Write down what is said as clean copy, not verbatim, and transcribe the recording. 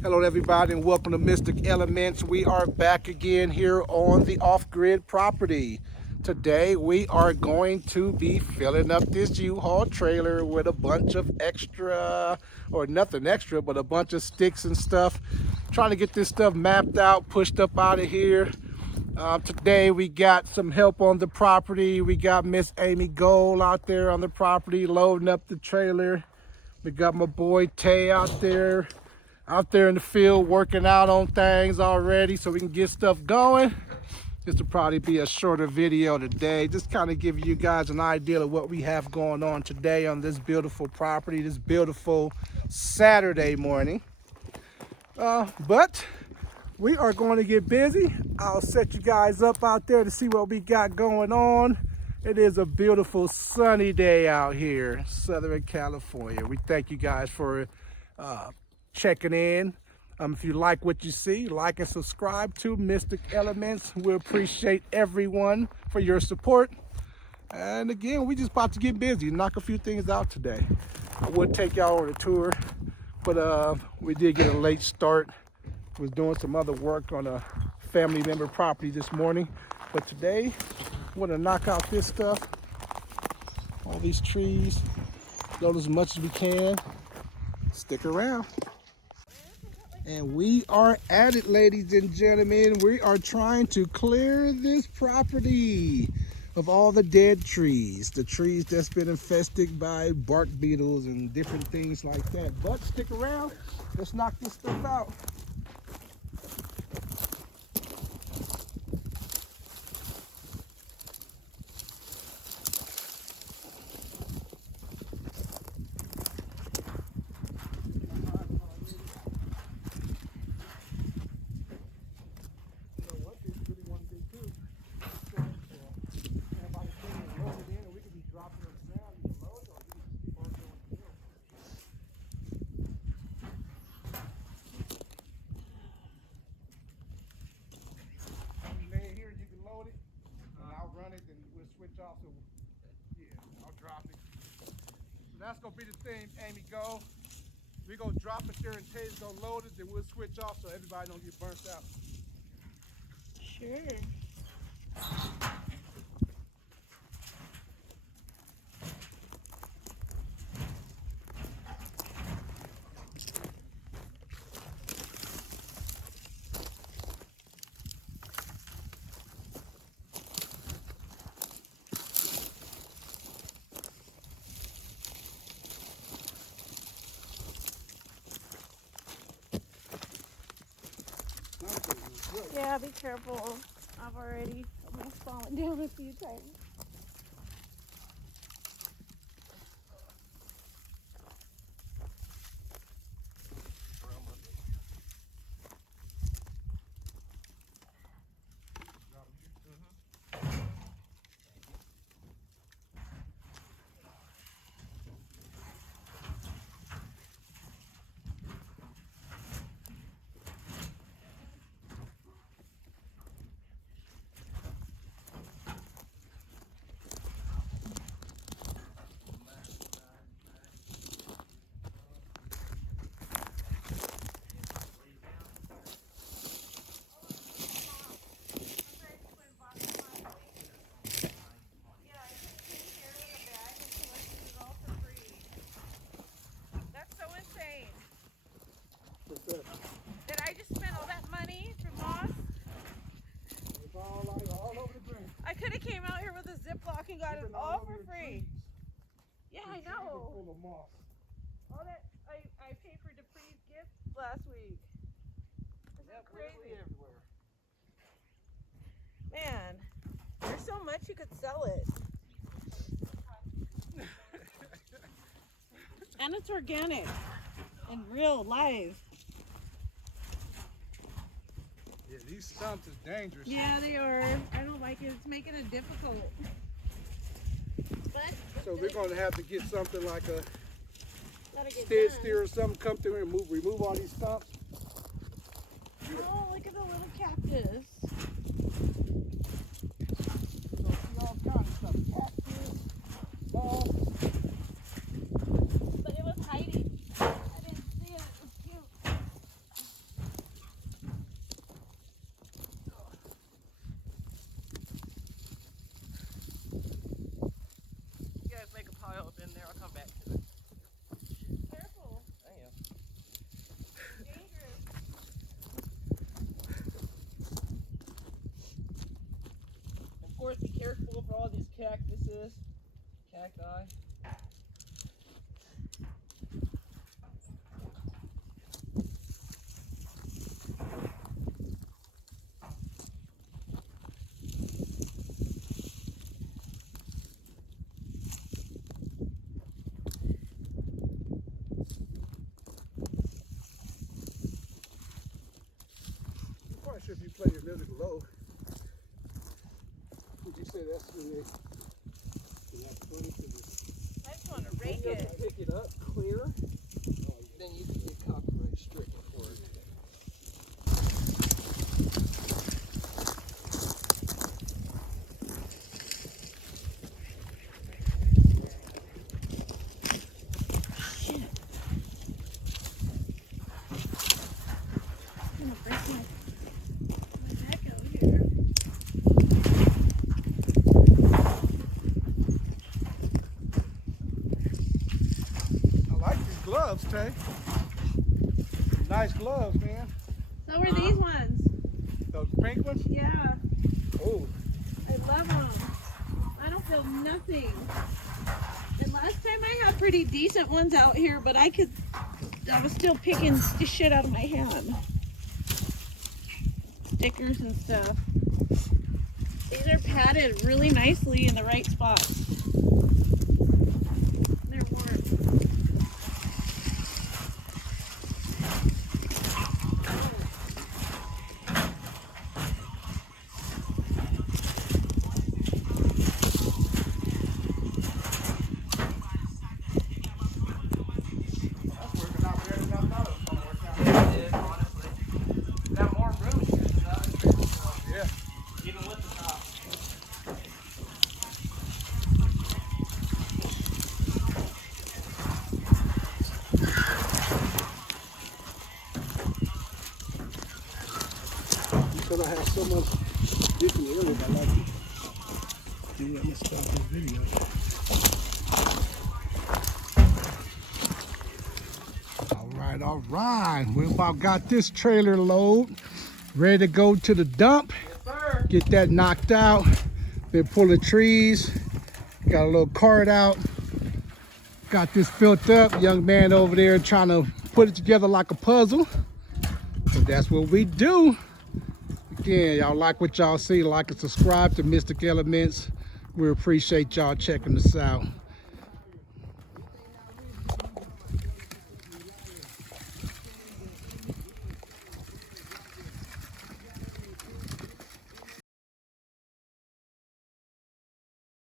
Hello everybody and welcome to Mystic Elements. We are back again here on the off-grid property. Today we are going to be filling up this U-Haul trailer with a bunch of extra, or nothing extra, but a bunch of sticks and stuff. Trying to get this stuff mapped out, pushed up out of here. Today we got some help on the property. We got Miss Amy Gold out there on the property loading up the trailer. We got my boy Tay out there in the field working out on things already so we can get stuff going. This will probably be a shorter video today, just kind of give you guys an idea of what we have going on today on this beautiful property, this beautiful Saturday morning. But we are going to get busy. I'll set you guys up out there to see what we got going on. It is a beautiful sunny day out here, Southern California. We thank you guys for checking in. If you like what you see, like and subscribe to Mystic Elements. We appreciate everyone for your support. And again, we just about to get busy, knock a few things out today. I would take y'all on a tour, but we did get a late start. Was doing some other work on a family member property this morning, but today I want to knock out this stuff, all these trees, load as much as we can. Stick around. And we are at it, ladies and gentlemen. We are trying to clear this property of all the dead trees, the trees that's been infested by bark beetles and different things like that. But stick around, let's knock this stuff out. Switch off, so yeah, I'll drop it. So that's gonna be the thing, Amy Go. We're gonna drop it there and Tay's gonna load it, then we'll switch off so everybody don't get burnt out. Sure. Yeah, be careful. I've already almost fallen down a few times. That I just spent all that money for moss. It's all over the ground. I could have came out here with a Ziploc and got it all for free. Yeah, I know. Full of moss. All that I paid for Dupree's gift last week. Isn't that crazy? Everywhere. Man, there's so much you could sell it. And it's organic and real live. Yeah, these stumps is dangerous. Yeah, they are. I don't like it. It's making it difficult. But So we're going to have to get something like a gotta get skid done. steer or something, come through and remove all these stumps. Oh, look at the little cactus. So see all kinds of stuff. Cactus, moss. But it was hiding. I didn't see it. It was cute. for all these cactuses, cacti. I'm quite sure if you play your music low, would you say that's when they that's funny to I just want to rake it. Pick it up clear, then you can get copyright stricken for it. I'm gonna break my neck out here. I like these gloves, Tay. Nice gloves, man. So were these ones. Those pink ones? Yeah, Oh, I love them. I don't feel nothing. And last time I had pretty decent ones out here, but I was still picking shit out of my hand. Stickers and stuff. These are padded really nicely in the right spots. They're warm. that's working out better than I thought it was going to work out. It is, honestly. Got more room here than the other tree, so Yeah. even with the top. Because I have so much different areas I like it. Maybe I'm going to stop this video. All right. We about got this trailer load ready to go to the dump. Yes, sir. Get that knocked out. Been pulling trees. Got a little cart out. Got this filled up. Young man over there trying to put it together like a puzzle. So that's what we do. Again, y'all like what y'all see, like and subscribe to Mystic Elements. We appreciate y'all checking us out.